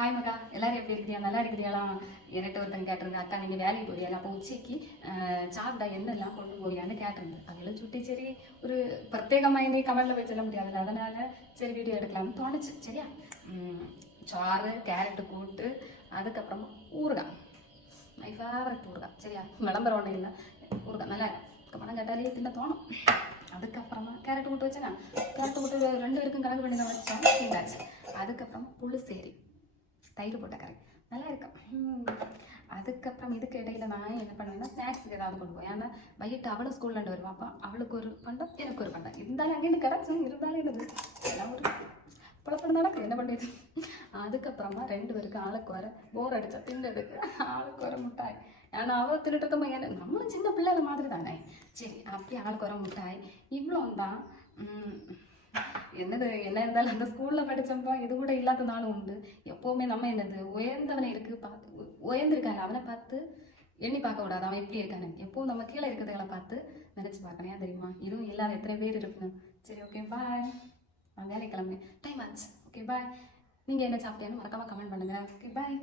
Hi மக்கா, எல்லாரும் எப்படி இருக்கிறீங்க? நல்லா இருக்கிறீங்களா? என்கிட்ட ஒருத்தங்க கேட்டிருந்தேன், அக்கா நீங்கள் வேலைக்கு போறியா? அப்போ உச்சிக்கு சாப்பிட்டா என்னெல்லாம் கொண்டு போறியான்னு கேட்டிருந்தேன். அதெல்லாம் சுட்டி சரி ஒரு பிரத்யேகமாக இன்னைக்கு கமெண்ட்ல போய் சொல்ல முடியாதுல்ல, அதனால சரி வீடியோ எடுக்கலாம்னு தோணுச்சு. சரியா? சாறு, கேரட்டு கூட்டு, அதுக்கப்புறமா ஊறுகாய், மை ஃபேவரட் ஊறுகாய். சரியா? விளம்பரம் ஒன்றும் இல்லை, ஊறுகாய் நல்லா பணம் கேட்டாலே தின்ன தோணும். அதுக்கப்புறமா கேரட் கூட்டு வச்சேன்னா கேரட் கூட்டு 2 பேருக்கும் கணக்கு பண்ணி தான் வச்சேன், தீந்தாச்சு. அதுக்கப்புறமா புளிசேரி, தயிர் போட்ட கறி நல்லா இருக்கும். அதுக்கப்புறம் இதுக்கு இடையில நான் என்ன பண்ணுவேன்னா ஸ்நாக்ஸுக்கு ஏதாவது கொண்டு போய், ஏன்னா வயிட்டு அவளும் ஸ்கூல்லேருந்து வருவாப்பா, அவளுக்கு ஒரு பண்டம் எனக்கு ஒரு பண்டம் இருந்தாலும் அங்கேருந்து கிடச்சும் இருந்தாலும் என்னது எல்லாம் ஒரு பழப்படம் நடக்குது, என்ன பண்ணுறது. அதுக்கப்புறமா 2 பேருக்கு ஆளுக்கு வர போர் அடிச்சா தின்னதுக்கு ஆளுக்கு வர முட்டாய். ஏன்னா அவள் தின்னுட்டு நம்மளும் சின்ன பிள்ளைகள் மாதிரி தானே. சரி, அப்படி ஆளுக்கு வர முட்டாய் இவ்வளோ தான். என்ன இருந்தாலும் அந்த ஸ்கூலில் படித்தப்பா இது கூட இல்லாத நாளும் உண்டு. எப்போவுமே நம்ம என்னது உயர்ந்தவனை பார்த்து உயர்ந்திருக்காங்க அவனை பார்த்து எண்ணி பார்க்க கூடாது, அவன் எப்படி இருக்கானு. எப்போவும் நம்ம கீழே இருக்கிறதுகளை பார்த்து நினச்சி பார்க்கணும். ஏன் தெரியுமா? இதுவும் இல்லாத எத்தனை பேர் இருக்குன்னு. சரி, ஓகே பாய், நான் வேலை கிளம்புறேன், டைம் ஆச்சு. Okay bye. நீங்கள் என்ன சாப்பிட்டேன்னு மறக்காமல் கமெண்ட் பண்ணுங்கள். Okay bye.